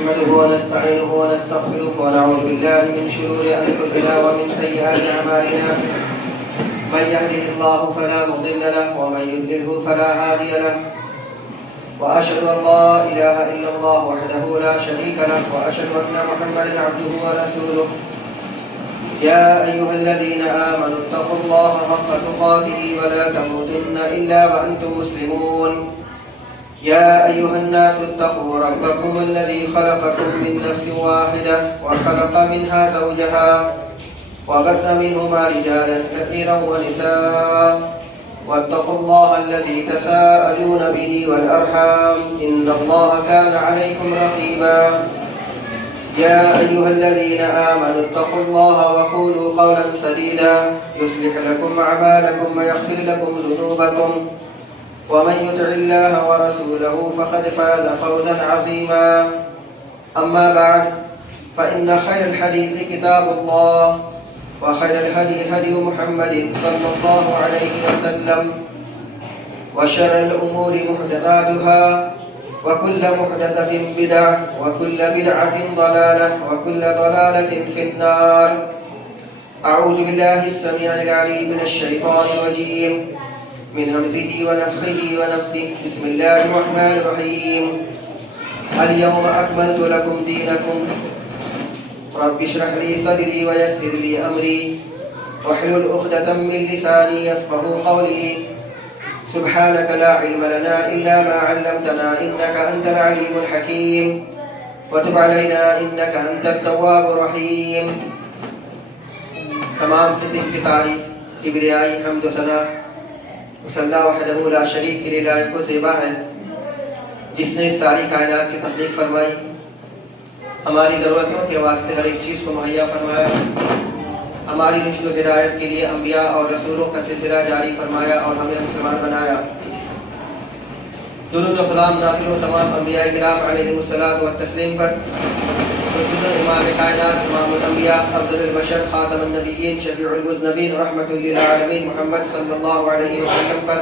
نحمده ونستعينه ونستغفره ونعوذ بالله من شرور أنفسنا ومن سيئات أعمالنا من يهده الله فلا مضل له ومن يضلله فلا هادي له وأشهد أن لا إله إلا الله وحده لا شريك له وأشهد أن محمدا عبده ورسوله يا أيها الذين آمنوا اتقوا الله حق تقاته ولا تموتن إلا وأنتم مسلمون يا أيها الناس اتقوا ربكم الذي خلقكم من نفس واحدة وخلق منها زوجها وبث منهما رجالا كثيرا ونساء واتقوا الله الذي تساءلون به والأرحام إن الله كان عليكم رقيبا يا أيها الذين آمنوا اتقوا الله وقولوا قولا سديدا يصلح لكم أعمالكم ويغفر لكم ذنوبكم ومن يطع الله ورسوله فقد فاز فوزا عظيما أما بعد فإن خير الحديث كتاب الله وخير الهدي هدي محمد صلى الله عليه وسلم وشر الأمور محدثاتها وكل محدثة بدعة وكل بدعة ضلالة وكل ضلالة في النار. أعوذ بالله السميع العليم من الشيطان الرجيم من همزه ونفخه ونفثه. بسم الله الرحمن الرحيم. اليوم أكملت لكم دينكم رب اشرح لي صدري ويسر لي أمري واحلل عقدة من لساني يفقهوا قولي. سبحانك لا علم لنا إلا ما علمتنا إنك أنت العليم الحكيم وتب علينا إنك أنت التواب الرحيم. تمام قسم کی تعریف، کبریائی، حمد و ثنا صلی اللہ وحدہ لا شریک کے لیے لائق و زیبا ہے، جس نے ساری کائنات کی تخلیق فرمائی، ہماری ضرورتوں کے واسطے ہر ایک چیز کو مہیا فرمایا، ہماری رشد و ہدایت کے لیے انبیاء اور رسولوں کا سلسلہ جاری فرمایا اور ہمیں مسلمان بنایا. درود و سلام نازل ہو تمام انبیاء کرام علیہم الصلاۃ والتسلیم پر، خصوصاً امام کائنات، امام الانبیاء، افضل البشر، خاتم النبیین، شفیع المذنبین، رحمۃ للعالمین محمد صلی اللہ علیہ وسلم پر.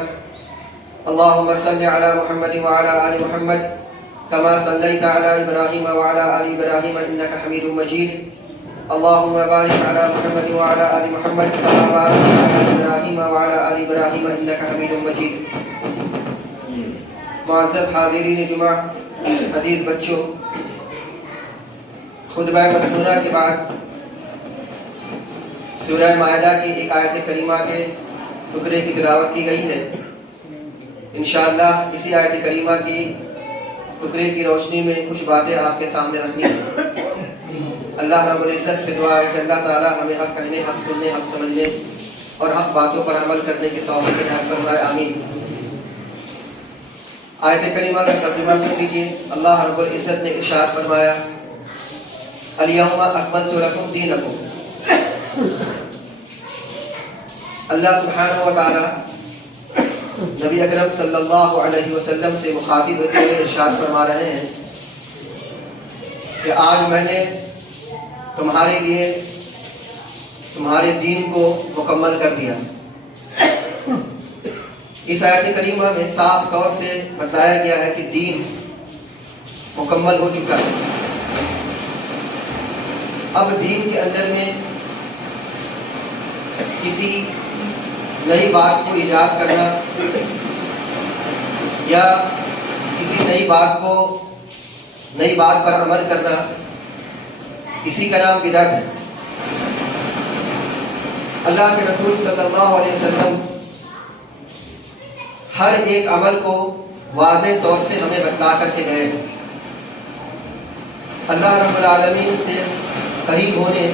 اللہم صل علی محمد وعلی آل محمد كما صليت على إبراهيم وعلى آل إبراهيم إنك حميد مجيد. اللهم بارك على محمد وعلى آل محمد كما باركت على إبراهيم وعلى آل إبراهيم إنك حميد مجيد. معزز حاضرین جمعہ، عزیز بچوں، خطبہ مسنونہ کے بعد سورہ مائدہ کی ایک آیت کریمہ کے ٹکڑے کی تلاوت کی گئی ہے. انشاءاللہ اسی آیت کریمہ کی ٹکڑے کی روشنی میں کچھ باتیں آپ کے سامنے رکھنی ہیں. اللہ رب العزت سے دعا ہے کہ اللہ تعالی ہمیں حق کہنے، حق سننے، حق سمجھنے اور حق باتوں پر عمل کرنے کی توفیق عنایت فرمائے. آمین. آیت کریمہ کا ترجمہ سن لیجیے. اللہ رب العزت نے ارشاد فرمایا، الیوم اکملت لکم دینکم. اللہ سبحانہ و تعالی نبی اکرم صلی اللہ علیہ وسلم سے مخاطب ہوتے ہوئے ارشاد فرما رہے ہیں کہ آج میں نے تمہارے لیے تمہارے دین کو مکمل کر دیا. اس آیت کریمہ میں صاف طور سے بتایا گیا ہے کہ دین مکمل ہو چکا ہے. اب دین کے اندر میں کسی نئی بات کو ایجاد کرنا یا کسی نئی بات پر عمل کرنا، اسی کا نام بدعت ہے. اللہ کے رسول صلی اللہ علیہ وسلم ہر ایک عمل کو واضح طور سے ہمیں بتلا کر کے گئے. اللہ رب العالمین سے قریب ہونے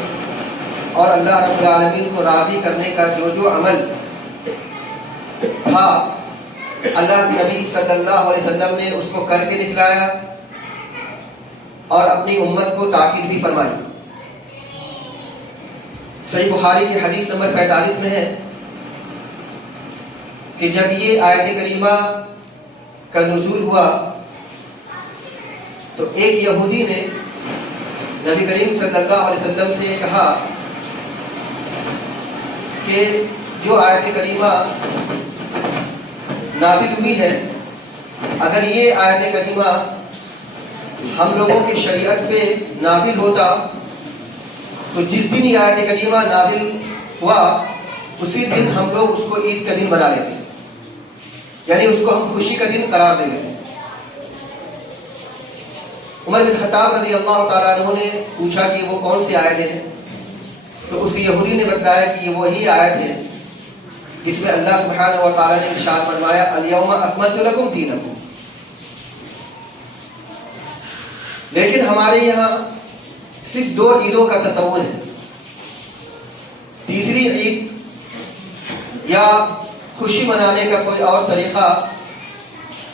اور اللہ رب العالمین کو راضی کرنے کا جو عمل تھا، اللہ کے نبی صلی اللہ علیہ وسلم نے اس کو کر کے دکھلایا اور اپنی امت کو تاکید بھی فرمائی. صحیح بخاری کی حدیث نمبر 45 میں ہے کہ جب یہ آیت کریمہ کا نزول ہوا تو ایک یہودی نے نبی کریم صلی اللہ علیہ وسلم سے کہا کہ جو آیت کریمہ نازل ہوئی ہے، اگر یہ آیت کریمہ ہم لوگوں کی شریعت پہ نازل ہوتا تو جس دن یہ آیت کریمہ نازل ہوا اسی دن ہم لوگ اس کو عید کا دن بنا لیتے، یعنی اس کو ہم خوشی کا دن قرار دے لیتے۔ عمر بن خطاب رضی اللہ تعالیٰ عنہ نے پوچھا کہ وہ کون سی آیتیں ہیں، تو اس یہودی نے بتلایا کہ یہ وہی آیت ہے جس میں اللہ سبحانہ و تعالیٰ نے ارشاد فرمایا الیوم اکملت لکم دینکم۔ لیکن ہمارے یہاں صرف 2 عیدوں کا تصور ہے، تیسری عید یا خوشی منانے کا کوئی اور طریقہ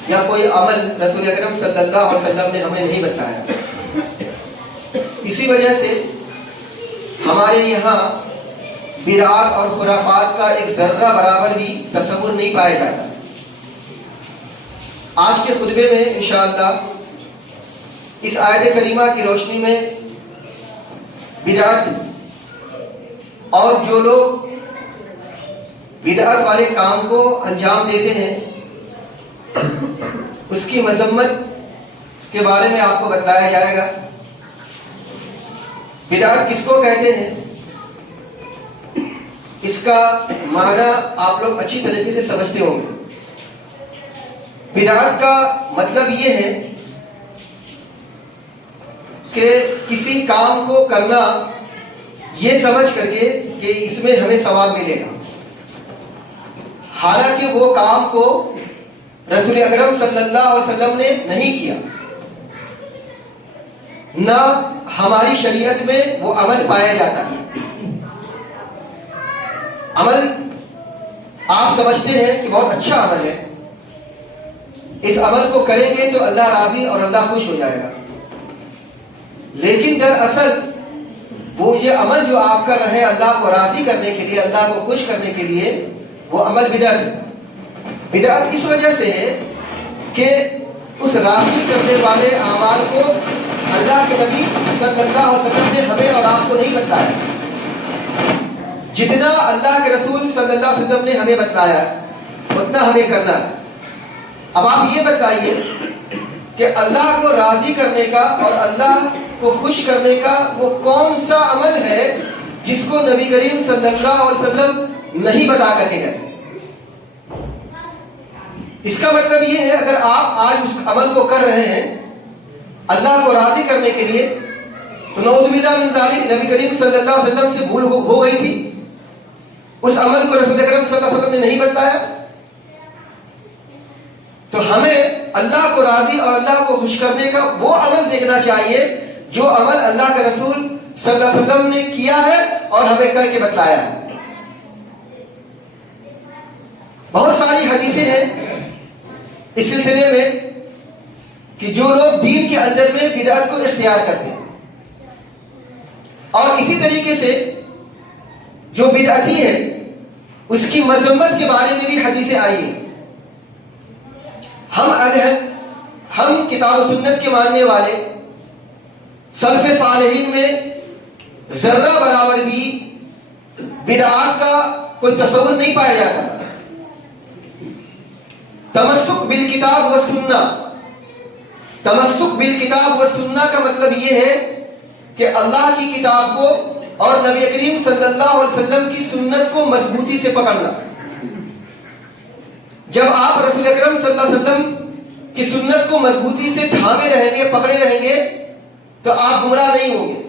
یا کوئی عمل رسول اکرم صلی اللہ علیہ وسلم نے ہمیں نہیں بتایا۔ اسی وجہ سے ہمارے یہاں بدعات اور خرافات کا ایک ذرہ برابر بھی تصور نہیں پایا جاتا۔ آج کے خطبے میں انشاءاللہ اس آیت کریمہ کی روشنی میں بدعت اور جو لوگ بدعت والے کام کو انجام دیتے ہیں اس کی مذمت کے بارے میں آپ کو بتلایا جائے گا۔ بدعت کس کو کہتے ہیں، اس کا معنی آپ لوگ اچھی طریقے سے سمجھتے ہوں گے۔ بدعت کا مطلب یہ ہے کہ کسی کام کو کرنا یہ سمجھ کر کے کہ اس میں ہمیں ثواب ملے گا، حالانکہ وہ کام کو رسول اکرم صلی اللہ علیہ وسلم نے نہیں کیا، نہ ہماری شریعت میں وہ عمل پایا جاتا ہے۔ عمل آپ سمجھتے ہیں کہ بہت اچھا عمل ہے، اس عمل کو کریں گے تو اللہ راضی اور اللہ خوش ہو جائے گا، لیکن دراصل وہ یہ عمل جو آپ کر رہے ہیں اللہ کو راضی کرنے کے لیے، اللہ کو خوش کرنے کے لیے، وہ عمل بدعت ہے۔ بدعت اس وجہ سے ہے کہ اس راضی کرنے والے اعمال کو اللہ کے نبی صلی اللہ علیہ وسلم نے ہمیں اور آپ کو نہیں بتلایا، جتنا اللہ کے رسول صلی اللہ علیہ وسلم نے ہمیں بتلایا اتنا ہمیں کرنا ہے۔ اب آپ یہ بتائیے کہ اللہ کو راضی کرنے کا اور اللہ کو خوش کرنے کا وہ کون سا عمل ہے جس کو نبی کریم صلی اللہ علیہ وسلم نہیں بتا کر کے گئے؟ اس کا مطلب یہ ہے اگر آپ آج اس عمل کو کر رہے ہیں اللہ کو راضی کرنے کے لیے تو نعوذ باللہ من ذالک نبی کریم صلی اللہ علیہ وسلم سے بھول ہو گئی تھی، اس عمل کو رسول اکرم صلی اللہ علیہ وسلم نے نہیں بتلایا، تو ہمیں اللہ کو راضی اور اللہ کو خوش کرنے کا وہ عمل دیکھنا چاہیے جو عمل اللہ کے رسول صلی اللہ علیہ وسلم نے کیا ہے اور ہمیں کر کے بتلایا ہے۔ بہت ساری حدیثیں ہیں اس سلسلے میں کہ جو لوگ دین کے اندر میں بدعت کو اختیار کرتے ہیں، اور اسی طریقے سے جو بدعتی ہے اس کی مذمت کے بارے میں بھی حدیثیں آئی ہیں۔ ہم کتاب و سنت کے ماننے والے سلف صالحین میں ذرہ برابر بھی بدعات کا کوئی تصور نہیں پایا جاتا۔ تمسک بالکتاب و سنہ، تمسک بالکتاب و سنہ کا مطلب یہ ہے کہ اللہ کی کتاب کو اور نبی کریم صلی اللہ علیہ وسلم کی سنت کو مضبوطی سے پکڑنا۔ جب آپ رسول اکرم صلی اللہ علیہ وسلم کی سنت کو مضبوطی سے تھامے رہیں گے، پکڑے رہیں گے، تو آپ گمراہ نہیں ہوں گے۔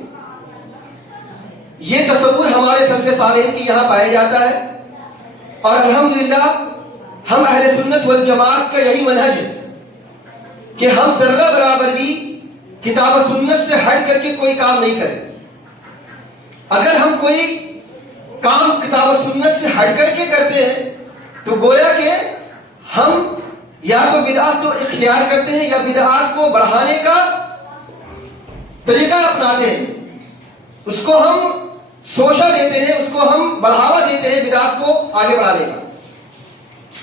یہ تصور ہمارے سلف صالحین کی یہاں پایا جاتا ہے، اور الحمدللہ ہم اہل سنت والجماعت کا یہی منہج ہے کہ ہم ذرہ برابر بھی کتاب و سنت سے ہٹ کر کے کوئی کام نہیں کریں۔ اگر ہم کوئی کام کتاب و سنت سے ہٹ کر کے کرتے ہیں تو گویا کہ ہم یا تو بدعات کو اختیار کرتے ہیں یا بدعات کو بڑھانے کا طریقہ اپناتے ہیں، اس کو ہم سوشا دیتے ہیں، اس کو ہم بڑھاوا دیتے ہیں بدعات کو آگے بڑھانے کا۔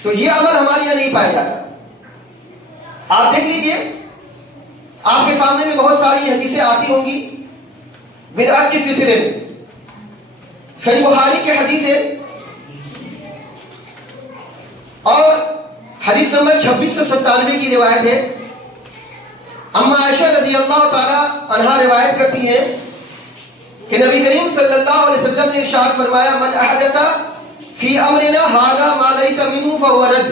تو یہ عمل ہمارے یہاں نہیں پایا جاتا۔ آپ دیکھ لیجئے، آپ کے سامنے میں بہت ساری حدیثیں آتی ہوں گی بدعات کے سلسلے میں۔ صحیح بخاری کی حدیث ہے اور حدیث نمبر 2697 کی روایت ہے، اما عائشہ رضی اللہ تعالی عنہا روایت کرتی ہیں کہ نبی کریم صلی اللہ علیہ وسلم نے ارشاد فرمایا من احدث فی امرنا ھذا ما لیس منہ فہو رد.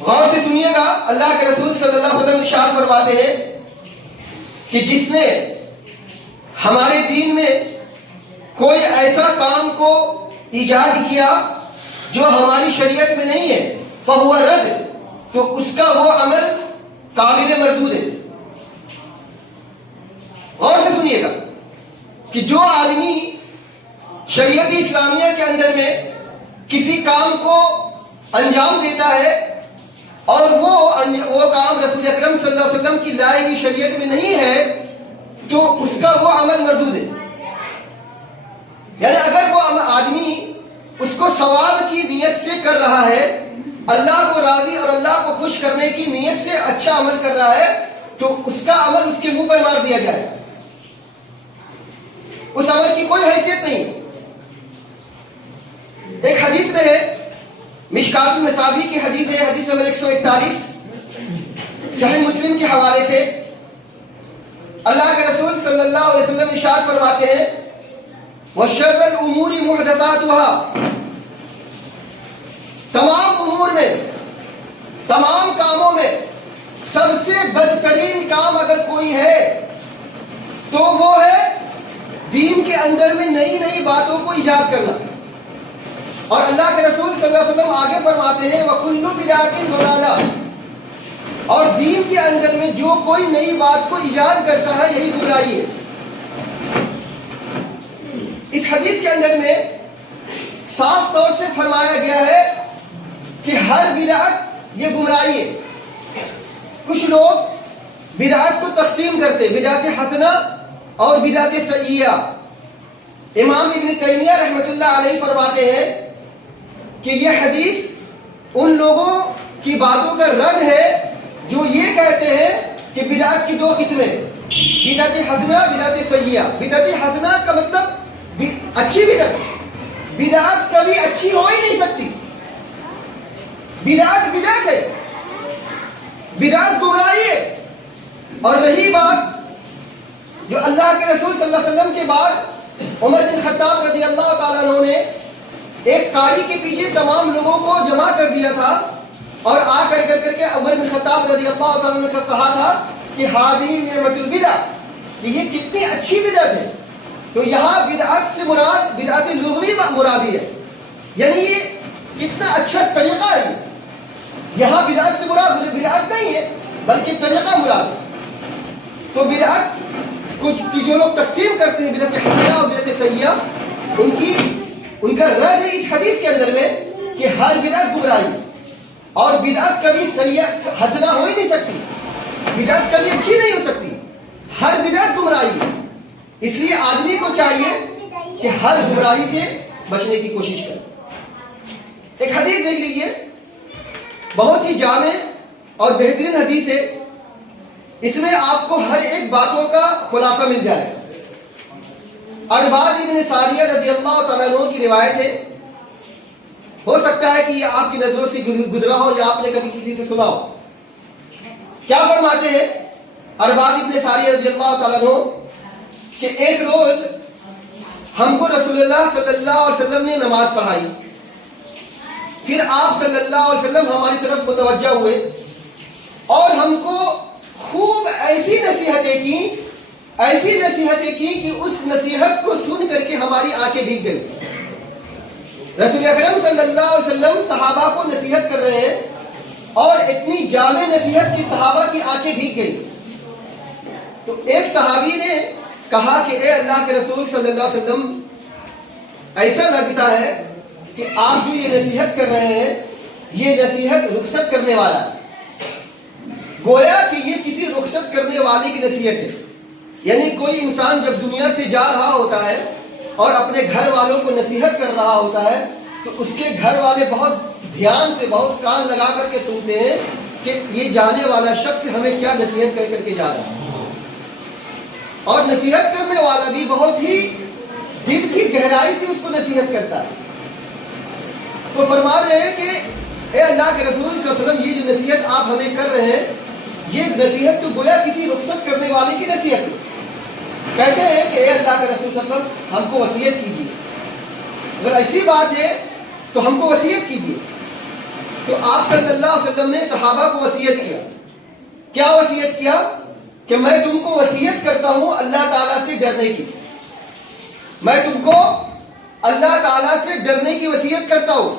غور سے سنیے گا, اللہ کے رسول صلی اللہ علیہ وسلم ارشاد فرماتے ہیں کہ جس نے ہمارے دین میں کوئی ایسا کام کو ایجاد کیا جو ہماری شریعت میں نہیں ہے فہو رد, تو اس کا وہ عمل قابل مردود ہے. غور سے سنیے گا کہ جو آدمی شریعت اسلامیہ کے اندر میں کسی کام کو انجام دیتا ہے اور وہ کام رسول اکرم صلی اللہ علیہ وسلم کی لائی ہوئی شریعت میں نہیں ہے تو اس کا وہ عمل مردود ہے. یعنی اگر وہ آدمی اس کو ثواب کی نیت سے کر رہا ہے, اللہ کو راضی اور اللہ کو خوش کرنے کی نیت سے اچھا عمل کر رہا ہے, تو اس کا عمل اس کے منہ پر مار دیا جائے, اس عمل کی کوئی حیثیت نہیں. ایک حدیث میں ہے, مشکات المصابیح کی حدیث ہے, حدیث نمبر 141, صحیح مسلم کے حوالے سے اللہ کے رسول صلی اللہ علیہ وسلم ارشاد فرماتے ہیں وَشَرَّ الْأُمُورِ مُحْدَثَاتُهَا, تمام امور میں, تمام کاموں میں سب سے بدترین کام اگر کوئی ہے تو وہ ہے دین کے اندر میں نئی نئی باتوں کو ایجاد کرنا. اور اللہ کے رسول صلی اللہ علیہ وسلم آگے فرماتے ہیں وَكُلُّ بِدْعَةٍ ضَلَالَةٍ, اور دین کے اندر میں جو کوئی نئی بات کو ایجاد کرتا ہے یہی گمراہی ہے. اس حدیث کے اندر میں صاف طور سے فرمایا گیا ہے کہ ہر بدعت یہ گمراہی ہے. کچھ لوگ بدعت کو تقسیم کرتے, بدعت حسنہ اور بدعت سیئہ. امام ابن تیمیہ رحمۃ اللہ علیہ فرماتے ہیں کہ یہ حدیث ان لوگوں کی باتوں کا رد ہے جو یہ کہتے ہیں کہ بدعت کی دو قسمیں, بدعت حسنہ, بدعت سیئہ. بدعت حسنہ کا مطلب اچھی بدعت. بدعت کبھی اچھی ہو ہی نہیں سکتی, بدعت بدعت ہے, بدعت گمراہی ہے. اور رہی بات جو اللہ کے رسول صلی اللہ علیہ وسلم کے بعد عمر بن خطاب رضی اللہ تعالیٰ عنہ نے ایک قاری کے پیچھے تمام لوگوں کو جمع کر دیا تھا اور آ کر کے عمر بن خطاب رضی اللہ تعالیٰ عنہ نے کہا تھا کہ ہذہ نعمت البدع, کہ یہ کتنی اچھی بدعت ہے. تو یہاں بدعت سے مراد بدعت لغوی مرادی ہے, یعنی یہ کتنا اچھا طریقہ ہے. یہاں بدعت سے مراد بدعت نہیں ہے بلکہ طریقہ مراد ہے. تو بدعت کی جو لوگ تقسیم کرتے ہیں بدعت حسنہ اور بدعت سیئہ, ان کا رد ہے اس حدیث کے اندر میں کہ ہر بدعت گمراہی, اور بدعت کبھی سیئہ حسنہ ہو ہی نہیں سکتی, بدعت کبھی اچھی نہیں ہو سکتی, ہر بدعت گمراہی ہے. اس لیے آدمی کو چاہیے کہ ہر گمراہی سے بچنے کی کوشش کرے. ایک حدیث دیکھ لیجیے, بہت ہی جامع اور بہترین حدیث ہے, اس میں آپ کو ہر ایک باتوں کا خلاصہ مل جائے. ارباد ابن ساریہ رضی اللہ تعالیٰ عنہ کی روایت ہے, ہو سکتا ہے کہ یہ آپ کی نظروں سے گزرا ہو یا آپ نے کبھی کسی سے سنا ہو. کیا فرماتے ہیں ارباد ابن ساریہ رضی اللہ تعالیٰ عنہ کہ ایک روز ہم کو رسول اللہ صلی اللہ علیہ وسلم نے نماز پڑھائی, پھر آپ صلی اللہ علیہ وسلم ہماری طرف متوجہ ہوئے اور ہم کو خوب ایسی نصیحتیں کی کہ اس نصیحت کو سن کر کے ہماری آنکھیں بھیگ گئی. رسول اکرم صلی اللہ علیہ وسلم صحابہ کو نصیحت کر رہے ہیں اور اتنی جامع نصیحت کہ صحابہ کی آنکھیں بھیگ گئی. تو ایک صحابی نے کہا کہ اے اللہ کے رسول صلی اللہ علیہ وسلم, ایسا لگتا ہے کہ آپ جو یہ نصیحت کر رہے ہیں یہ نصیحت رخصت کرنے والا ہے. گویا کہ یہ کسی رخصت کرنے والے کی نصیحت ہے. یعنی کوئی انسان جب دنیا سے جا رہا ہوتا ہے اور اپنے گھر والوں کو نصیحت کر رہا ہوتا ہے تو اس کے گھر والے بہت دھیان سے, بہت کان لگا کر کے سنتے ہیں کہ یہ جانے والا شخص ہمیں کیا نصیحت کر کر کے جا رہا ہے. اور نصیحت کرنے والا بھی بہت ہی دل کی گہرائی سے اس کو نصیحت کرتا ہے. تو فرما رہے ہیں کہ اے اللہ کے رسول صلی اللہ علیہ وسلم, یہ جو نصیحت آپ ہمیں کر رہے ہیں یہ نصیحت تو گویا کسی رخصت کرنے والے کی نصیحت ہے. کہتے ہیں کہ اے اللہ کے رسول صلی اللہ علیہ وسلم ہم کو وصیت کیجیے. اگر ایسی بات ہے تو ہم کو وصیت کیجیے. تو آپ صلی اللہ علیہ وسلم نے صحابہ کو وصیت کیا. کیا وصیت کیا؟ کہ میں تم کو وصیت کرتا ہوں اللہ تعالیٰ سے ڈرنے کی. میں تم کو اللہ تعالیٰ سے ڈرنے کی وصیت کرتا ہوں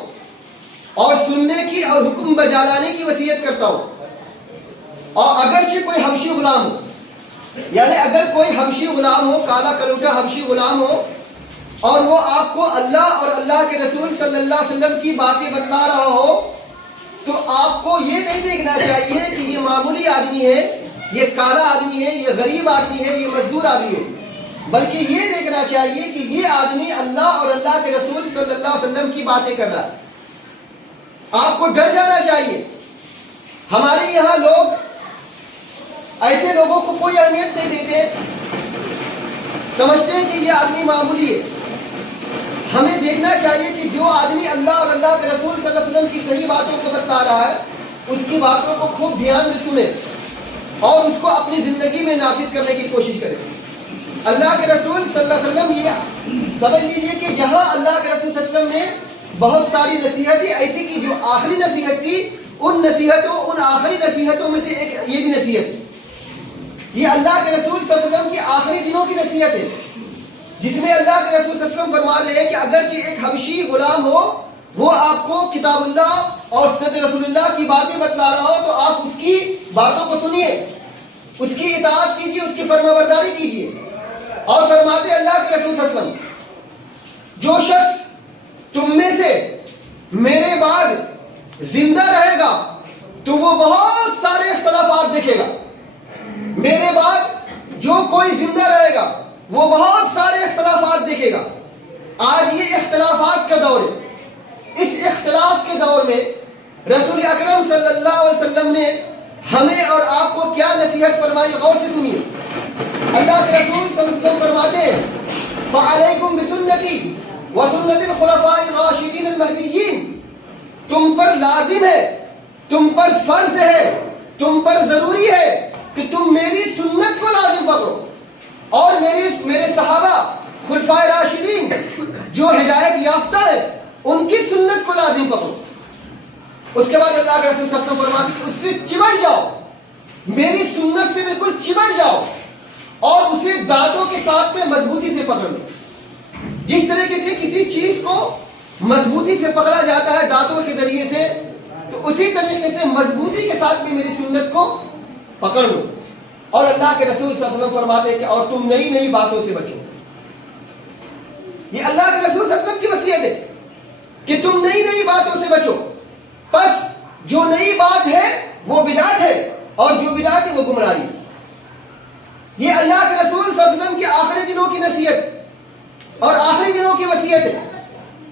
اور سننے کی اور حکم بجا لانے کی وصیت کرتا ہوں. اور اگرچہ کوئی حبشی غلام ہو، یعنی اگر کوئی حبشی غلام ہو، کالا کلوٹا حبشی غلام ہو، اور وہ آپ کو اللہ اور اللہ کے رسول صلی اللہ علیہ وسلم کی باتیں بتلا رہا ہو، تو آپ کو یہ نہیں دیکھنا چاہیے کہ یہ معمولی آدمی ہے، یہ کالا آدمی ہے، یہ غریب آدمی ہے، یہ مزدور آدمی ہے، بلکہ یہ دیکھنا چاہیے کہ یہ آدمی اللہ اور اللہ کے رسول صلی اللہ علیہ وسلم کی باتیں کر رہا ہے. آپ کو ڈر جانا چاہیے. ہمارے یہاں لوگ ایسے لوگوں کو کوئی اہمیت نہیں دیتے، سمجھتے ہیں کہ یہ آدمی معمولی ہے. ہمیں دیکھنا چاہیے کہ جو آدمی اللہ اور اللہ کے رسول صلی اللہ علیہ وسلم کی صحیح باتوں کو بتلا رہا ہے، اس کی باتوں کو خوب دھیان سے سنیں اور اس کو اپنی زندگی میں نافذ کرنے کی کوشش کریں. اللہ کے رسول صلی اللہ علیہ وسلم، یہ سمجھ لیجیے کہ جہاں اللہ کے رسول صلی اللہ علیہ وسلم نے بہت ساری نصیحتیں ایسی کی، جو آخری نصیحت تھی ان آخری نصیحتوں میں سے ایک یہ بھی نصیحت ہے. یہ اللہ کے رسول صلی اللہ علیہ وسلم کی آخری دنوں کی نصیحت ہے، جس میں اللہ کے رسول صلی اللہ علیہ وسلم فرما رہے ہیں کہ اگرچہ ایک حبشی غلام ہو، وہ آپ کو کتاب اللہ اور سنت رسول اللہ کی باتیں بتلا رہا ہو، تو آپ اس کی باتوں کو سنیے، اس کی اطاعت کیجیے، اس کی فرما برداری کیجیے. اور فرماتے اللہ کے رسول صلی اللہ علیہ وسلم، جو شخص تم میں سے میرے بعد زندہ رہے گا تو وہ بہت سارے اختلافات دیکھے گا. میرے بعد جو کوئی زندہ رہے گا وہ بہت سارے اختلافات دیکھے گا. آج یہ اختلافات کا دور ہے. اس اختلاف کے دور میں رسول اکرم صلی اللہ علیہ وسلم نے ہمیں اور آپ کو کیا نصیحت فرمائی، غور سے سنیے. اللہ کے رسول صلی اللہ علیہ وسلم فرماتے ہیں فَعَلَيْكُمْ بِسُنَّتِي وَسُنَّتِ الْخُلَفَاءِ الرَّاشِدِينَ الْمَهْدِيِّينَ. تم پر لازم ہے، تم پر فرض ہے، تم پر ضروری ہے کہ تم میری سنت کو لازم پکڑو اور میرے صحابہ خلفائے راشدین جو ہدایت یافتہ ہے ان کی سنت کو لازم پکڑو. اس کے بعد اللہ کے رسول صلی اللہ علیہ وسلم فرماتے ہیں کہ اس سے چمٹ جاؤ، میری سنت سے بالکل چمٹ جاؤ اور اسے دانتوں کے ساتھ میں مضبوطی سے پکڑ لو. جس طریقے سے کسی چیز کو مضبوطی سے پکڑا جاتا ہے دانتوں کے ذریعے سے، تو اسی طریقے سے مضبوطی کے ساتھ بھی میری سنت کو پکڑ لو. اور اللہ کے رسول صلی اللہ علیہ وسلم فرماتے ہیں کہ اور تم نئی نئی باتوں سے بچو. یہ اللہ کے رسول صلی اللہ علیہ وسلم کی وصیت ہے کہ تم نئی نئی باتوں سے بچو. پس جو نئی بات ہے وہ بدعت ہے اور جو بدعت ہے وہ گمراہی. یہ اللہ کے رسول صلی اللہ علیہ وسلم کے آخری دنوں کی نصیحت اور آخری دنوں کی وصیت ہے.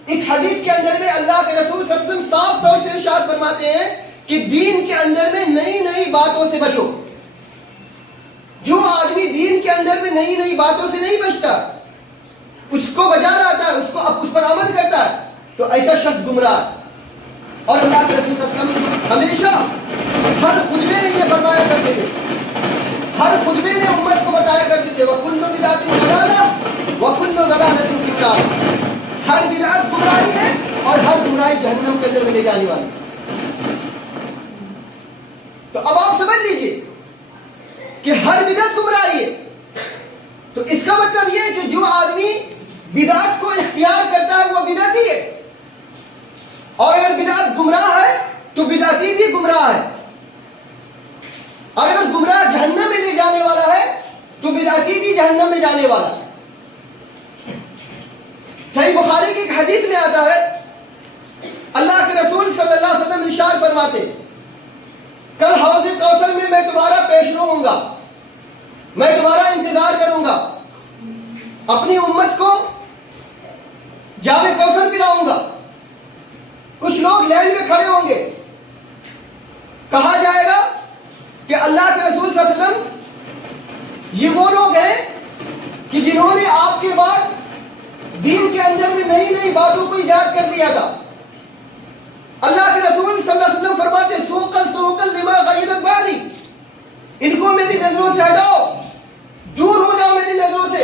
اس حدیث کے اندر میں اللہ کے رسول صلی اللہ علیہ وسلم صاف طور سے ارشاد فرماتے ہیں کہ دین کے اندر میں نئی نئی باتوں سے بچو. جو آدمی دین کے اندر میں نئی نئی باتوں سے نہیں بچتا، اس کو بجا لاتا ہے، اس پر عمل کرتا ہے، تو ایسا شخص گمراہ ہے. اور اللہ کے رسول صلی اللہ علیہ وسلم ہمیشہ ہر خطبے میں یہ فرمایا کرتے تھے، ہر خطبے میں امت کو بتایا کرتے تھے وَكُلُّ بِدْعَةٍ ضَلَالَةٍ وَكُلُّ ضَلَالَةٍ فِي النَّارِ. ہر بدعت گمراہی ہے اور ہر گمراہی جہنم کے اندر میں لے جانے والی. تو اب آپ سمجھ لیجئے کہ ہر بدعت گمراہی ہے. تو اس کا مطلب یہ ہے کہ جو آدمی بدعت کو اختیار کرتا ہے وہ بدعتی ہے، اور اگر بدعت گمراہ ہے تو بدعتی بھی گمراہ ہے. اور اگر گمراہ جہنم میں لے جانے والا ہے تو بدعتی بھی جہنم میں جانے والا ہے. صحیح بخاری کی ایک حدیث میں آتا ہے اللہ کے رسول صلی اللہ علیہ وسلم ارشاد فرماتے کل حوض کوثر میں میں تمہارا پیش رو ہوں گا، میں تمہارا انتظار کروں گا، اپنی امت کو جام کوثر پلاؤں گا. کچھ لوگ لائن میں کھڑے ہوں گے، کہا جائے گا کہ اللہ کے رسول صلی اللہ علیہ وسلم یہ وہ لوگ ہیں کہ جنہوں نے آپ کے بعد دین کے اندر میں نئی نئی باتوں کو ایجاد کر دیا تھا. اللہ کے رسول صلی اللہ علیہ وسلم فرماتے سوقا سوقا لما غیرت بعدی، ان کو میری نظروں سے ہٹاؤ، دور ہو جاؤ میری نظروں سے،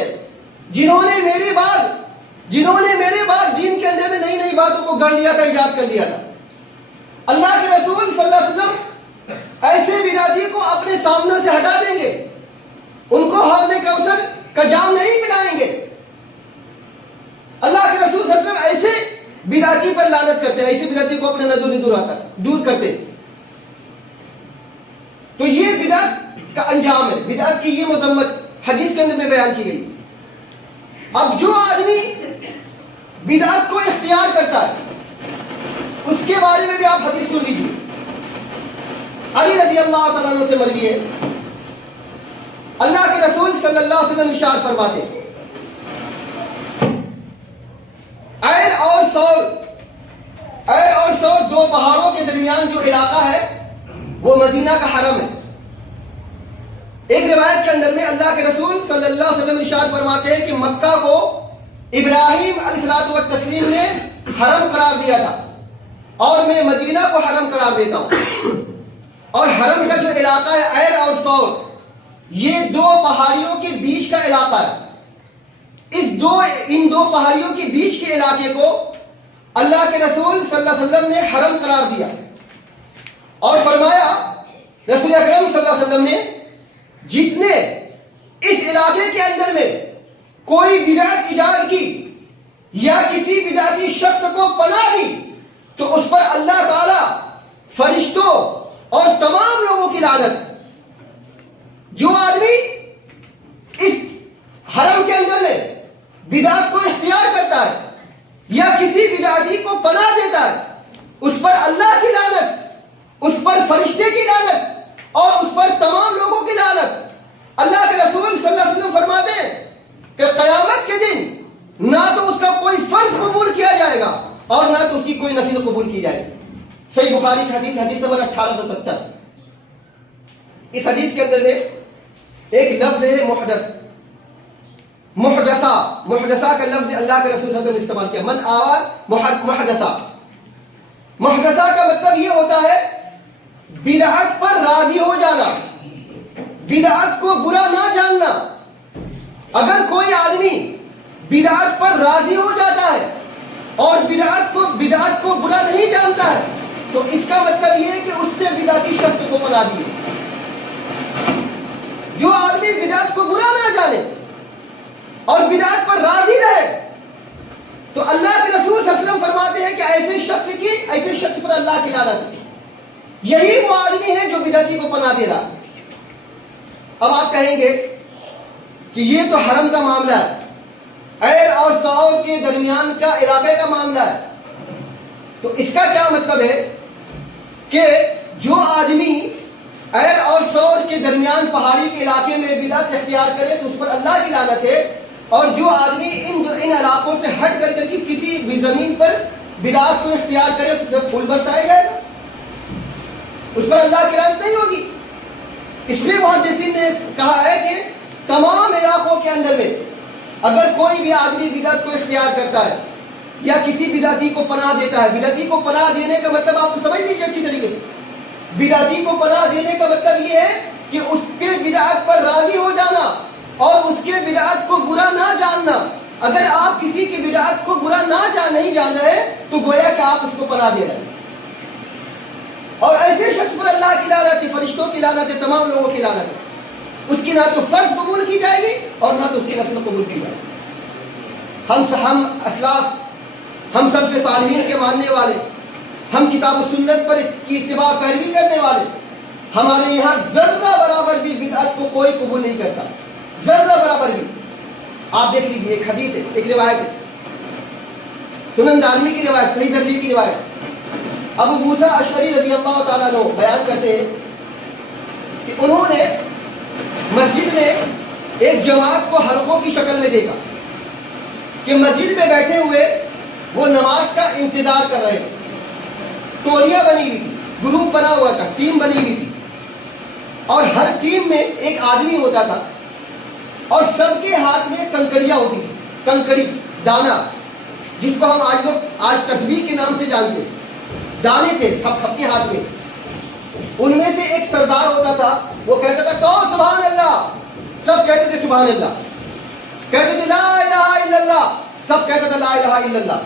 جنہوں نے میرے بعد دین کے اندر میں نئی نئی باتوں کو گڑھ لیا تھا، ایجاد کر لیا تھا۔ اللہ کے رسول صلی اللہ علیہ وسلم ایسے بدعتی کو اپنے سامنے سے ہٹا دیں گے، ان کو حوض کوثر کا جام نہیں پلائیں گے۔ اللہ کے رسول صلی اللہ علیہ وسلم ایسے بدعتی پر لعنت کرتے ہیں، ایسے بدعتی کو اپنے نظروں سے دور کرتے۔ تو یہ بدعت کا انجام ہے، بدعت کی یہ مذمت حدیث کے اندر میں بیان کی گئی۔ اب جو آدمی بدعت کو اختیار کرتا ہے اس کے بارے میں بھی آپ حدیث سن لیجیے۔ علی رضی اللہ تعالیٰ عنہ سے مروی ہے، اللہ کے رسول صلی اللہ علیہ وسلم ارشاد فرماتے ہیں، عین اور سور دو پہاڑوں کے درمیان جو علاقہ ہے وہ مدینہ کا حرم ہے۔ ایک روایت کے اندر میں اللہ کے رسول صلی اللہ علیہ وسلم ارشاد فرماتے ہیں کہ مکہ کو ابراہیم علیہ السلام نے حرم قرار دیا تھا اور میں مدینہ کو حرم قرار دیتا ہوں۔ اور حرم کا جو علاقہ ہے عین اور سور، یہ دو پہاڑیوں کے بیچ کا علاقہ ہے۔ ان دو پہاڑیوں کے بیچ کے علاقے کو اللہ کے رسول صلی اللہ علیہ وسلم نے حرم قرار دیا اور فرمایا، رسول اکرم صلی اللہ علیہ وسلم نے، جس نے اس علاقے کے اندر میں کوئی بدعت ایجاد کی یا کسی بدعتی شخص کو پناہ دی تو اس پر اللہ تعالی فرشتوں اور تمام لوگوں کی لعنت۔ جو آدمی اس حرم کے اندر میں بدعت کو اختیار کرتا ہے یا کسی بدعتی کو پناہ دیتا ہے، اس پر اللہ کی لعنت، اس پر فرشتے کی لعنت اور اس پر تمام لوگوں کی لعنت۔ اللہ کے رسول صلی اللہ علیہ وسلم فرماتے ہیں کہ قیامت کے دن نہ تو اس کا کوئی فرض قبول کیا جائے گا اور نہ تو اس کی کوئی نفل قبول کی جائے گی۔ صحیح بخاری کی حدیث نمبر 1870۔ اس حدیث کے اندر میں ایک لفظ ہے محدثہ کا لفظ اللہ کے رسول صلی اللہ علیہ وسلم نے استعمال کیا، من آوا محدثہ کا مطلب یہ ہوتا ہے بدعت پر راضی ہو جانا، بدعت کو برا نہ جاننا۔ اگر کوئی آدمی بدعت پر راضی ہو جاتا ہے اور بدعت کو برا نہیں جانتا ہے تو اس کا مطلب یہ ہے کہ اس نے بدعتی شخص کو پناہ دی۔ جو آدمی بدعت کو برا نہ جانے اور بدعت پر راضی رہے تو اللہ کے رسول صلی اللہ علیہ وسلم فرماتے ہیں کہ ایسے شخص پر اللہ کی لعنت ہے۔ یہی وہ آدمی ہے جو بدعتی کو پناہ دے رہا ہے۔ اب آپ کہیں گے کہ یہ تو حرم کا معاملہ ہے، عین اور سور کے درمیان کا علاقے کا معاملہ ہے، تو اس کا کیا مطلب ہے کہ جو آدمی عین اور سور کے درمیان پہاڑی کے علاقے میں بدعت اختیار کرے تو اس پر اللہ کی لعنت ہے، اور جو آدمی ان علاقوں سے ہٹ کر کے کسی بھی زمین پر بدعت کو اختیار کرے تو جب پھول برسائے گا اس پر اللہ کی لعنت نہیں ہوگی۔ اس لیے محدثین نے کہا ہے کہ تمام علاقوں کے اندر میں اگر کوئی بھی آدمی بدعت کو اختیار کرتا ہے یا کسی بدعتی کو پناہ دیتا ہے، بدعتی کو پناہ دینے کا مطلب آپ کو سمجھ لیجیے اچھی طریقے سے، بدعتی کو پناہ دینے کا مطلب یہ ہے کہ اس کے بدعت پر راضی ہو جانا اور اس کے بدعت کو برا نہ جاننا۔ اگر آپ کسی کی بدعت کو برا نہیں جان رہے تو گویا کہ آپ اس کو پناہ دے رہے ہیں، اور ایسے شخص پر اللہ کی لعنت ہے، فرشتوں کی لعنت ہے، تمام لوگوں کی لعنت ہے۔ اس کی نہ تو فرض قبول کی جائے گی اور نہ تو اس کی نفل قبول کی جائے گی۔ ہم اسلاف، ہم سلف صالحین کے ماننے والے، ہم کتاب و سنت پر کی اتباع پیروی کرنے والے، ہمارے یہاں ذرہ برابر بھی بدعت کو کوئی قبول نہیں کرتا، ذرہ برابر بھی۔ آپ دیکھ لیجیے، ایک حدیث ہے، ایک روایت ہے، سنن دارمی کی روایت، صحیح درجے کی روایت، ابو موسیٰ اشعری رضی اللہ تعالیٰ عنہ بیان کرتے ہیں کہ انہوں نے مسجد میں ایک جماعت کو حلقوں کی شکل میں دیکھا کہ مسجد میں بیٹھے ہوئے وہ نماز کا انتظار کر رہے تھے، ٹولیاں بنی ہوئی تھی، گروپ بنا ہوا تھا، ٹیم بنی ہوئی تھی، اور ہر ٹیم میں ایک آدمی ہوتا تھا اور سب کے ہاتھ میں کنکڑیاں ہوتی تھی، کنکڑی دانا، جس کو ہم آج تسبیح کے نام سے جانتے ہیں، دانے تھے سب کے ہاتھ میں۔ ان میں سے ایک سردار ہوتا تھا، وہ کہتا تھا کہو سبحان اللہ، سب کہتے تھے سبحان اللہ، کہتے تھے لا الہ الا اللہ، سب کہتے تھے لا الہ الا اللہ،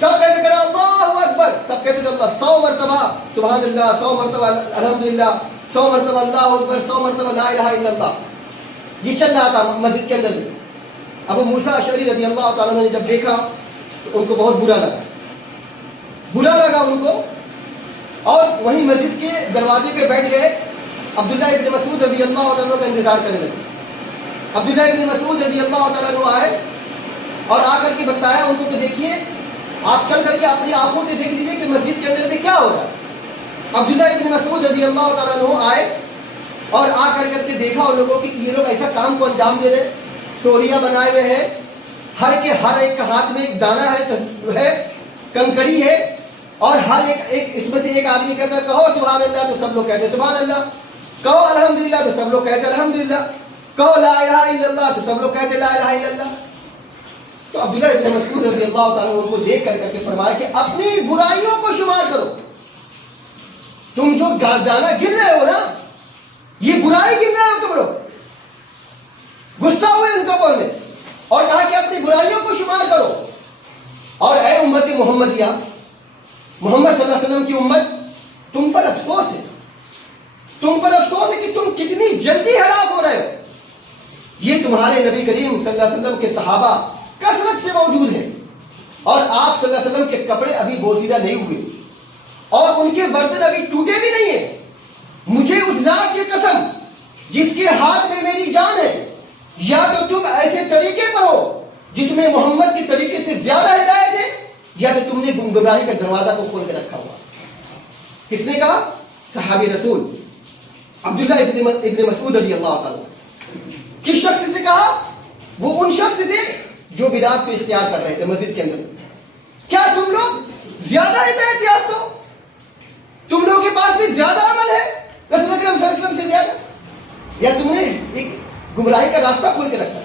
سب کہتے تھے اللہ اکبر، سب کہتے تھے اللہ، 100 مرتبہ سبحان اللہ، 100 مرتبہ الحمدللہ، 100 مرتبہ اللہ اکبر، 100 مرتبہ لا الہ الا اللہ، یہ چل رہا تھا مسجد کے اندر میں۔ ابو موسیٰ اشعری رضی اللہ تعالیٰ عنہ نے جب دیکھا تو ان کو بہت برا لگا ان کو، اور وہیں مسجد کے دروازے پہ بیٹھ گئے، عبداللہ ابن مسعود رضی اللہ تعالیٰ عنہ کا انتظار کرنے لگے۔ عبداللہ ابن مسعود رضی اللہ تعالیٰ عنہ آئے اور آ کر کے بتایا ان کو کہ دیکھیے آپ چل کر کے اپنی آنکھوں سے دیکھ لیجیے کہ مسجد کے اندر میں کیا ہو رہا ہے۔ عبداللہ ابن مسعود رضی اللہ تعالیٰ عنہ آئے اور آ کر کے دیکھا ان لوگوں کہ یہ لوگ ایسا کام کو انجام دے رہے، ٹولیاں بنائے ہوئے ہیں، ہر ایک کا ہاتھ میں ایک دانہ ہے، کنکڑی ہے، اور ہر ایک اس میں سے ایک آدمی کہتا ہے کہو سبحان اللہ تو سب لوگ کہتے ہیں سبحان اللہ، کہو الحمدللہ تو سب لوگ کہتے ہیں الحمدللہ، کہو لا الہ الا اللہ تو سب لوگ کہتے ہیں لا الہ الا اللہ۔ تو عبداللہ ابن مسعود رضی اللہ تعالیٰ عنہ کو دیکھ کر کے فرمایا کہ اپنی برائیوں کو شمار کرو، تم جو دانہ گر رہے ہو نا یہ برائی گر رہے ہو تم لوگ۔ غصہ ہوئے ان کو بولنے اور کہا کہ اپنی برائیوں کو شمار کرو، اور اے امت محمدیہ، محمد صلی اللہ علیہ وسلم کی امت، تم پر افسوس ہے، تم پر افسوس ہے کہ تم کتنی جلدی ہلاک ہو رہے ہو۔ یہ تمہارے نبی کریم صلی اللہ علیہ وسلم کے صحابہ کثرت سے موجود ہیں، اور آپ صلی اللہ علیہ وسلم کے کپڑے ابھی بوسیدہ نہیں ہوئے اور ان کے برتن ابھی ٹوٹے بھی نہیں ہیں۔ مجھے اس ذات کی قسم جس کے ہاتھ میں میری جان ہے، یا تو تم ایسے طریقے پر ہو جس میں محمد کے طریقے سے زیادہ ہدایت ہے، یا تو تم نے گمراہی کا دروازہ کو کھول کے رکھا ہوا۔ کس نے کہا؟ صحابی رسول عبداللہ ابن مسعود رضی اللہ تعالیٰ۔ کس شخص سے کہا؟ وہ ان شخص سے جو بدعات کو اختیار کر رہے تھے مسجد کے اندر۔ کیا تم لوگ زیادہ ہدایت یافتہ ہو؟ تم لوگوں کے پاس بھی زیادہ عمل ہے رسول اکرم صلی اللہ علیہ وسلم سے زیادہ، یا تم نے ایک گمراہی کا راستہ کھول کے رکھا؟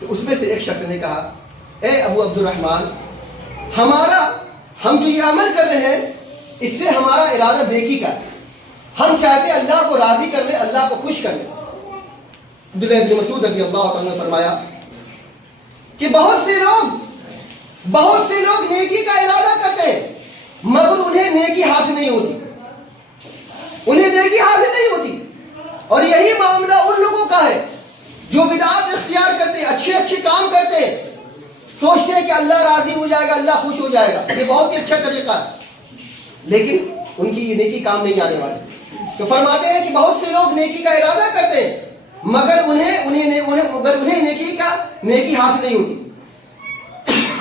تو اس میں سے ایک شخص نے کہا اے ابو عبد الرحمن، ہم جو یہ عمل کر رہے ہیں اس سے ہمارا ارادہ نیکی کا ہے، ہم چاہتے ہیں اللہ کو راضی کر لیں، اللہ کو خوش کر لیں۔ عبداللہ ابن مسعود رضی اللہ تعالیٰ نے فرمایا کہ بہت سے لوگ نیکی کا ارادہ کرتے ہیں مگر انہیں نیکی حاصل نہیں ہوتی، اور یہی معاملہ ان لوگوں کا ہے جو بدعات اختیار کرتے ہیں، اچھے کام کرتے ہیں، سوچتے ہیں کہ اللہ راضی ہو جائے گا، اللہ خوش ہو جائے گا، یہ بہت ہی اچھا طریقہ ہے، لیکن ان کی یہ نیکی کام نہیں آنے والی۔ تو فرماتے ہیں کہ بہت سے لوگ نیکی کا ارادہ کرتے ہیں مگر انہیں نیکی حاصل نہیں ہوتی۔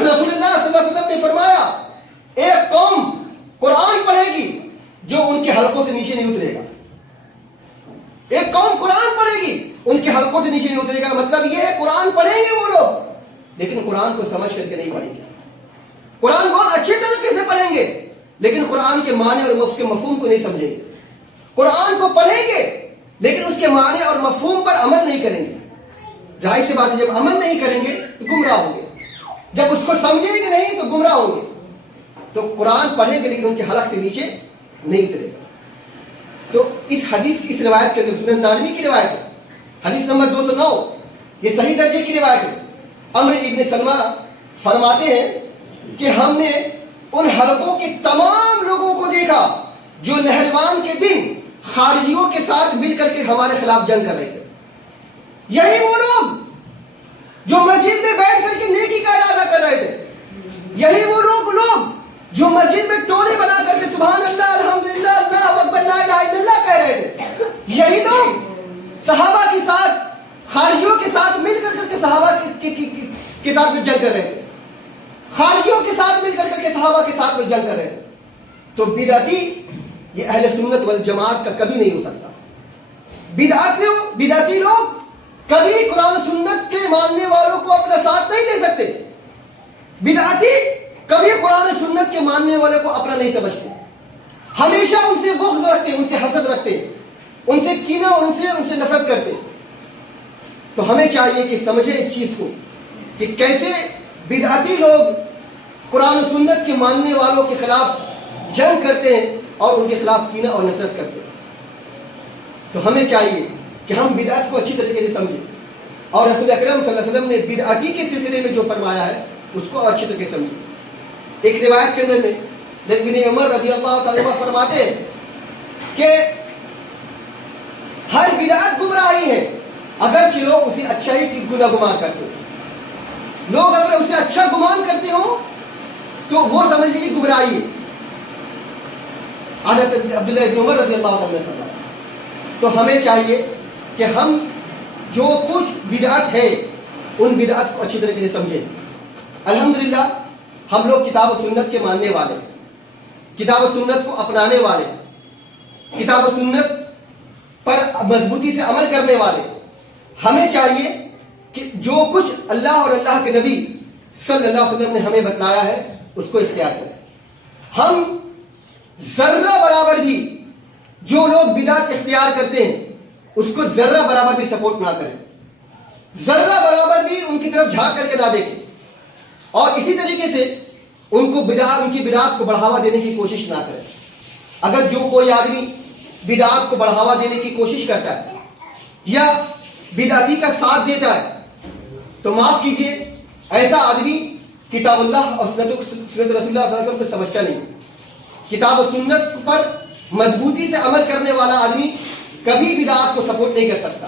رسول اللہ صلی اللہ علیہ وسلم نے فرمایا ایک قوم قرآن پڑھے گی جو ان کے حلقوں سے نیچے نہیں اترے گا، ایک قوم قرآن پڑھے گی ان کے حلقوں سے نیچے نہیں اترے گا۔ مطلب یہ ہے قرآن پڑھیں گے وہ لوگ لیکن قرآن کو سمجھ کر کے نہیں پڑھیں گے، قرآن بہت اچھے طریقے سے پڑھیں گے لیکن قرآن کے معنی اور اس کے مفہوم کو نہیں سمجھیں گے، قرآن کو پڑھیں گے لیکن اس کے معنی اور مفہوم پر عمل نہیں کریں گے۔ ظاہر سی بات ہے جب عمل نہیں کریں گے تو گمراہ ہوں گے، جب اس کو سمجھیں گے نہیں تو گمراہ ہوں گے۔ تو قرآن پڑھیں گے لیکن ان کے حلق سے نیچے نہیں اترے گا۔ تو اس حدیث کی اس روایت کے اندر سنن دارمی کی روایت ہے، حدیث نمبر 209، یہ صحیح درجے کی روایت ہے۔ عمرو ابن سلمہ فرماتے ہیں کہ ہم نے ان حلقوں کے تمام لوگوں کو دیکھا جو نہروان کے دن خارجیوں کے ساتھ مل کر کے ہمارے خلاف جنگ کر رہے تھے۔ یہی وہ لوگ جو مسجد میں بیٹھ کر کے نیکی کا ارادہ کر رہے تھے، یہی وہ لوگ جو مسجد میں ٹولے بنا کر کے سبحان اللہ الحمدللہ اللہ اکبر لا الہ الا اللہ کہہ رہے تھے، یہی لوگ صحابہ کے ساتھ خارجیوں کے ساتھ مل کر کے صحابہ کے ساتھ میں جنگ کر رہے تھے، خارجیوں کے ساتھ مل کر کے صحابہ کے ساتھ میں جنگ کر رہے تھے۔ تو بدعتی یہ اہل سنت والجماعت کا کبھی نہیں ہو سکتا۔ بدعتی لوگ کبھی قرآن سنت کے ماننے والوں کو اپنا ساتھ نہیں دے سکتے، بدعتی کبھی قرآن سنت کے ماننے والوں کو اپنا نہیں سمجھتے، ہمیشہ ان سے بغض رکھتے، ان سے حسد رکھتے، ان سے کینہ اور ان سے نفرت کرتے۔ تو ہمیں چاہیے کہ سمجھیں اس چیز کو کہ کیسے بدعتی لوگ قرآن و سنت کے ماننے والوں کے خلاف جنگ کرتے ہیں اور ان کے خلاف کینہ اور نفرت کرتے ہیں۔ تو ہمیں چاہیے کہ ہم بدعت کو اچھی طریقے سے سمجھیں، اور رسول اکرم صلی اللہ علیہ وسلم نے بدعتی کے سلسلے میں جو فرمایا ہے اس کو اچھی طریقے سے سمجھیں۔ ایک روایت کے اندر میں ابن عمر رضی اللہ تعالیٰ عنہ فرماتے ہیں کہ ہر بدعت گمراہی ہے، اگرچہ لوگ اسے اچھائی کی گمان کرتے ہیں۔ لوگ اگر اسے اچھا گمان کرتے ہوں تو وہ سمجھ لیجیے گمراہی ہے۔ حضرت عبداللہ ابن عمر رضی اللہ عنہ نے فرمایا۔ تو ہمیں چاہیے کہ ہم جو کچھ بدعت ہے ان بدعت کو اچھی طریقے سے سمجھیں۔ الحمدللہ ہم لوگ کتاب و سنت کے ماننے والے، کتاب و سنت کو اپنانے والے، کتاب و سنت پر مضبوطی سے عمل کرنے والے، ہمیں چاہیے کہ جو کچھ اللہ اور اللہ کے نبی صلی اللہ علیہ وسلم نے ہمیں بتلایا ہے اس کو اختیار کریں۔ ہم ذرہ برابر بھی جو لوگ بدعت اختیار کرتے ہیں اس کو ذرہ برابر بھی سپورٹ نہ کریں، ذرہ برابر بھی ان کی طرف جھانک کر کے نہ دیکھیں، اور اسی طریقے سے ان کی بدعت کو بڑھاوا دینے کی کوشش نہ کریں۔ اگر جو کوئی آدمی بدعت کو بڑھاوا دینے کی کوشش کرتا ہے یا بدعتی کا ساتھ دیتا ہے تو معاف کیجئے، ایسا آدمی کتاب اللہ اور سنت رسول اللہ صلی اللہ علیہ وسلم کو سمجھتا نہیں۔ کتاب و سنت پر مضبوطی سے عمل کرنے والا آدمی کبھی بدعت کو سپورٹ نہیں کر سکتا،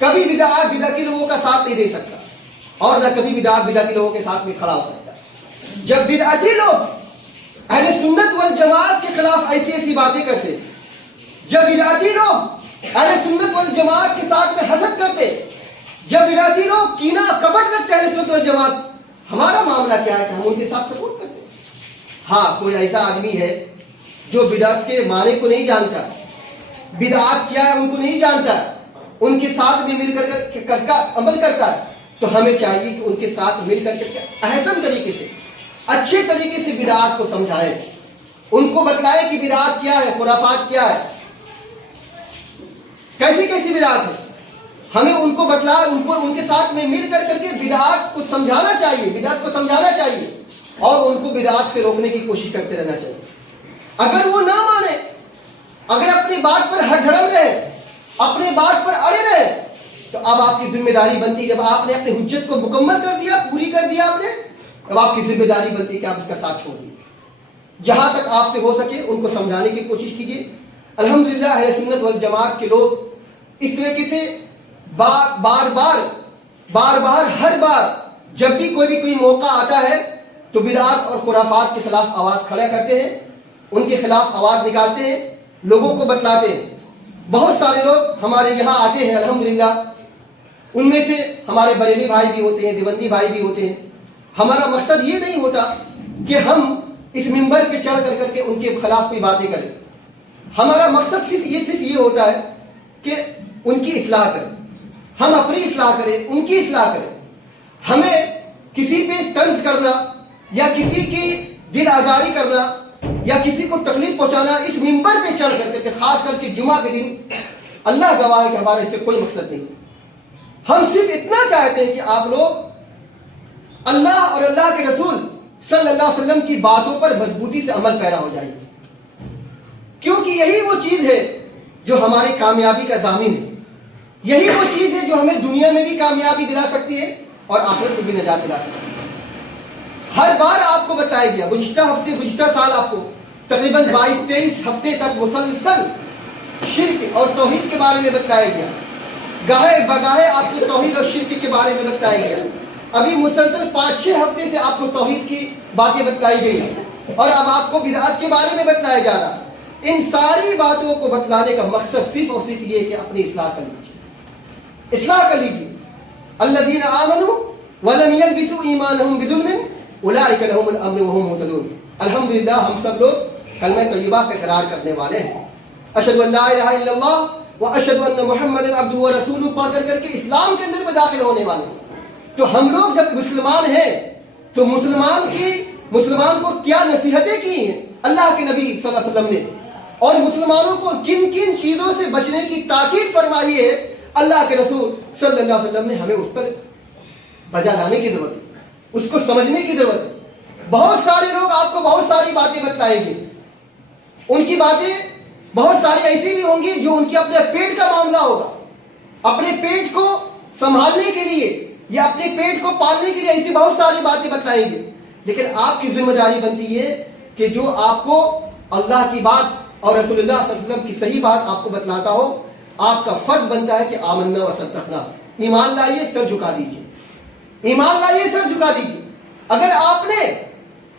کبھی بدعتی لوگوں کا ساتھ نہیں دے سکتا، اور نہ کبھی بدعتی لوگوں کے ساتھ میں کھڑا ہو سکتا ہے۔ جب بدعتی لوگ اہل سنت والجماعت کے خلاف ایسی ایسی باتیں کرتے، جب بدعتی لوگ اہل سنت والجماعت کے ساتھ میں حسد کرتے، جب بدعتی لوگ کینہ کپٹ رکھتے اہل سنت والجماعت، ہمارا معاملہ کیا ہے کہ ہم ان کے ساتھ سپورٹ کرتے ہیں؟ ہاں، کوئی ایسا آدمی ہے جو بدعت کے معنی کو نہیں جانتا، بدعت کیا ہے ان کو نہیں جانتا، ان کے ساتھ بھی مل کر عمل کرتا ہے، تو ہمیں چاہیے کہ ان کے ساتھ مل کر کے احسن طریقے سے، اچھے طریقے سے بدعت کو سمجھائیں، ان کو بتلائیں کہ بدعت کیا ہے، خرافات کیا ہے، کیسی کیسی بدعت ہے۔ ہمیں ان کو بتلائیں، ان کے ساتھ میں مل کر کے بدعت کو سمجھانا چاہیے، بدعت کو سمجھانا چاہیے، اور ان کو بدعت سے روکنے کی کوشش کرتے رہنا چاہیے۔ اگر وہ نہ مانے، اگر اپنی بات پر ہٹ دھڑم رہے، اپنے بات پر اڑے رہے، تو اب آپ کی ذمہ داری بنتی ہے، جب آپ نے اپنی حجت کو مکمل کر دیا، پوری کر دیا آپ نے، تب آپ کی ذمہ داری بنتی ہے کہ آپ اس کا ساتھ چھوڑ دیجیے۔ جہاں تک آپ سے ہو سکے ان کو سمجھانے کی کوشش کیجیے۔ الحمدللہ اہل سنت والجماعت کے لوگ اس طریقے سے بار بار ہر بار جب بھی کوئی موقع آتا ہے تو بدعات اور خرافات کے خلاف آواز کھڑا کرتے ہیں، ان کے خلاف آواز نکالتے ہیں، لوگوں کو بتلاتے ہیں۔ بہت سارے لوگ ہمارے یہاں آتے ہیں الحمدللہ، ان میں سے ہمارے بریلی بھائی بھی ہوتے ہیں، دیوبندی بھائی بھی ہوتے ہیں۔ ہمارا مقصد یہ نہیں ہوتا کہ ہم اس منبر پہ چڑھ کر کے ان کے خلاف کوئی باتیں کریں، ہمارا مقصد صرف یہ ہوتا ہے کہ ان کی اصلاح کریں، ہم اپنی اصلاح کریں، ان کی اصلاح کریں۔ ہمیں کسی پہ طنز کرنا یا کسی کی دل آزاری کرنا یا کسی کو تکلیف پہنچانا اس منبر پہ چڑھ کر کے، خاص کر کے جمعہ کے دن، اللہ گواہ ہے کہ ہمارا اس سے کوئی مقصد نہیں۔ ہم صرف اتنا چاہتے ہیں کہ آپ لوگ اللہ اور اللہ کے رسول صلی اللہ علیہ وسلم کی باتوں پر مضبوطی سے عمل پیرا ہو جائیے، کیونکہ یہی وہ چیز ہے جو ہماری کامیابی کا ضامن ہے، یہی وہ چیز ہے جو ہمیں دنیا میں بھی کامیابی دلا سکتی ہے اور آخرت میں بھی نجات دلا سکتی ہے۔ ہر بار آپ کو بتایا گیا، گزشتہ سال آپ کو تقریباً 22-23 ہفتے تک مسلسل شرک اور توحید کے بارے میں بتایا گیا، گاہے بگاہے آپ کو توحید اور شرک کے بارے میں بتایا گیا۔ ابھی مسلسل 5-6 ہفتے سے آپ کو توحید کی باتیں بتلائی گئی، اور اب آپ کو بدعت کے بارے میں بتلایا جا رہا۔ ان ساری باتوں کو بتلانے کا مقصد صرف اور صرف یہ ہے کہ اپنی اصلاح کر لیجیے، اصلاح کر لیجیے۔ الذین آمنوا ولم یلبسوا ایمانہم بظلم اولئک لہم الامن وہم مہتدون۔ الحمدللہ ہم سب لوگ کلمہ طیبہ کا اقرار کرنے والے ہیں، اشہد ان لا الہ الا اللہ واشہد ان محمد عبدہ ورسولہ پڑھ کر کے اسلام کے اندر میں داخل ہونے والے ہیں۔ تو ہم لوگ جب مسلمان ہیں تو مسلمان کو کیا نصیحتیں کی ہیں اللہ کے نبی صلی اللہ علیہ وسلم نے، اور مسلمانوں کو کن کن چیزوں سے بچنے کی تاکید فرمائی ہے اللہ کے رسول صلی اللہ علیہ وسلم نے، ہمیں اس پر بجا لانے کی ضرورت ہے، اس کو سمجھنے کی ضرورت ہے۔ بہت سارے لوگ آپ کو بہت ساری باتیں بتلائیں گے، ان کی باتیں بہت ساری ایسی بھی ہوں گی جو ان کے اپنے پیٹ کا معاملہ ہوگا، اپنے پیٹ کو سنبھالنے کے لیے یا اپنے پیٹ کو پالنے کے لیے ایسی بہت ساری باتیں بتلائیں گے، لیکن آپ کی ذمہ داری بنتی ہے کہ جو آپ کو اللہ کی بات اور رسول اللہ صلی اللہ علیہ وسلم کی صحیح بات آپ کو بتلاتا ہو، آپ کا فرض بنتا ہے کہ آمنا و صدقنا، ایمان لائیے، سر جھکا دیجیے، ایمان لائیے، سر جھکا دیجیے۔ اگر آپ نے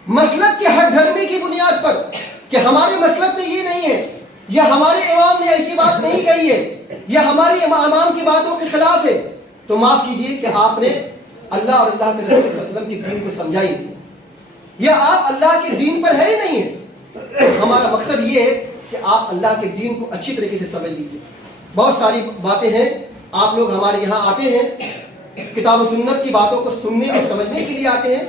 مسلک کے ہٹ دھرمی کی بنیاد پر کہ ہمارے مسلک میں یہ نہیں ہے، یا ہمارے امام نے ایسی بات نہیں کہی ہے، یا ہماری امام کی باتوں کے خلاف ہے، تو معاف کیجیے کہ آپ نے اللہ اور اللہ کے رسول صلی اللہ علیہ وسلم کی دین کو سمجھائی نہیں، یا آپ اللہ کے دین پر ہے ہی نہیں ہے۔ ہمارا مقصد یہ ہے کہ آپ اللہ کے دین کو اچھی طریقے سے سمجھ لیجیے۔ بہت ساری باتیں ہیں، آپ لوگ ہمارے یہاں آتے ہیں کتاب و سنت کی باتوں کو سننے اور سمجھنے کے لیے آتے ہیں،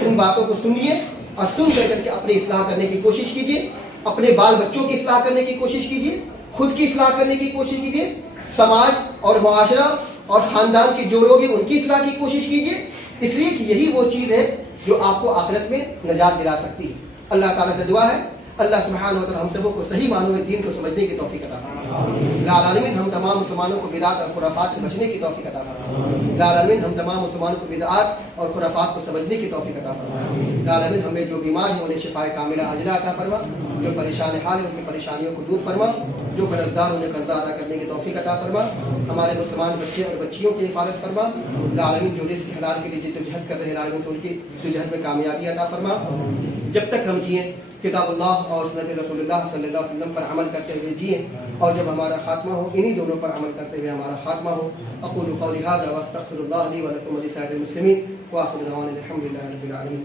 ان باتوں کو سنیے اور سن کر کے اپنی اصلاح کرنے کی کوشش کیجیے، اپنے بال بچوں کی اصلاح کرنے کی کوشش کیجیے، خود کی اصلاح کرنے کی کوشش کیجیے، سماج اور معاشرہ اور خاندان کے جو لوگ ہیں ان کی اصلاح کی کوشش کیجیے، اس لیے کہ یہی وہ چیز ہے جو آپ کو آخرت میں نجات دلا سکتی ہے۔ اللہ تعالیٰ سے دعا ہے اللہ سبحانہ و تعالیٰ ہم سبوں کو صحیح معنوں میں دین کو سمجھنے کی توفیق عطا فرمائے۔ لا العالمین ہم تمام مسلمانوں کو بدعات اور خرافات سے بچنے کی توفیق عطا فرمائے۔ لا العالمین ہم تمام مسلمانوں کو بدعات اور خرافات کو سمجھنے کی توفیق عطا فرمائے۔ لا العالمین ہمیں جو بیمار ہیں انہیں شفائے کاملہ عاجلہ عطا فرما، جو پریشان حال ہیں ان کی پریشانیوں کو دور فرما، جو قرض دار انہیں قرضہ ادا کرنے کی توفیق عطا فرما، ہمارے مسلمان بچے اور بچیوں کی حفاظت فرما۔ لا العالمین جو رزق حلال کے لیے جدوجہد کر رہے ہیں لا العالمین تو ان کی جدوجہد میں کامیابی عطا فرما۔ جب تک ہم جئیں کتاب اللہ اور سنت رسول اللہ صلی اللہ علیہ وسلم پر عمل کرتے ہوئے جئیں، اور جب ہمارا خاتمہ ہو انہی دونوں پر عمل کرتے ہوئے ہمارا خاتمہ ہو۔ اقول قولی ھذا واستغفر اللہ لی ولکم ولسائر المسلمین وآخر دعوانا الحمد للہ رب العالمین۔